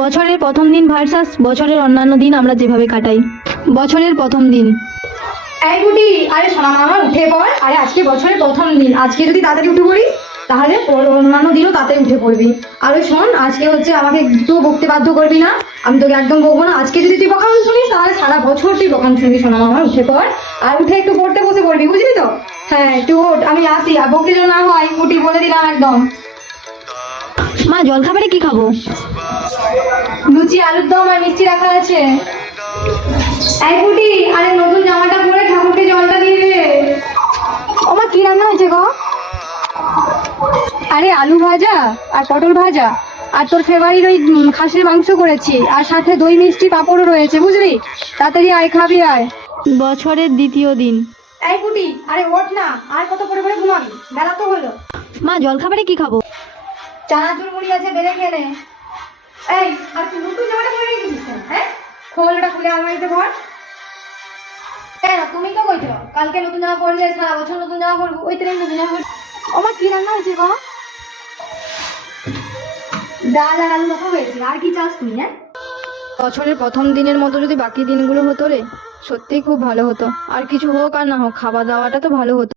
বছরের প্রথম দিন ভার্সাস বছরের অন্যান্য দিন আমরা যেভাবে কাটাই। বছরের প্রথম দিন। এই বুটি, আরে শোনা মামা উঠে পড়। আরে আজকে বছরের প্রথম দিন, আজকে যদি তাড়াতাড়ি উঠে পড়িস তাহলে অন্যান্য দিনও তাড়াতাড়ি উঠে পড়বি। আরে শোন, আজকে হচ্ছে আমাকে তুই বকতে বাধ্য করবি না, আমি তোকে একদম বকবো না। আজকে যদি তুই বকান শুনিস তাহলে সারা বছর তুই বকান শুনবি। শোনা মামা উঠে পড়, আর উঠে একটু পড়তে বসে পড়বি, বুঝলি তো? হ্যাঁ একটু ওঠ, আমি আসি। আর বকতে যেন না হয়, উঠি বলে দিলাম একদম। মা, জলখাবারে কি খাবো? লুচি, আলুর দম আর মিষ্টি রাখা আছে। এই বুটি, আরে নতুন জামাটা পরে ঠাকুরকে জলটা দিয়ে দে। ওমা, কি রান্না হয়েছে গো? আরে আলু ভাজা আর পটল ভাজা, আর তোর ফেভারিট ওই খাসির মাংস করেছি, আর সাথে দই মিষ্টি পাঁপড়ও রয়েছে, বুঝলি? তাড়াতাড়ি আয়, খাবি আয়। বছরের দ্বিতীয় দিন। এই বুটি, আরে ওঠ না, আর কত পরে পরে ঘুমাবি? বেলা তো হলো। মা, জলখাবারে কি খাবো? চানাচুর মুড়ি আছে, বেড়ে খেলে। এই, আর তুই নতুন জামাটা পরে রেখেছিস কেন? হ্যাঁ, খোল ওটা, খুলে আলমারিতে ভর। কেন, তুমি তো কইছো কালকে নতুন জামা পরলে সারা বছর নতুন জামা পরবো, ওই তেমনি নতুন জামা পরবো। ওমা, কি রান্না হয়েছে গো? ডাল আর আলু মাখা হয়েছে, আর কি চাস তুই? হ্যাঁ, বছরের প্রথম দিনের মতো যদি বাকি দিনগুলো হতো রে, সত্যিই খুব ভালো হতো। আর কিছু হোক আর না হোক, খাওয়া দাওয়াটা তো ভালো হতো।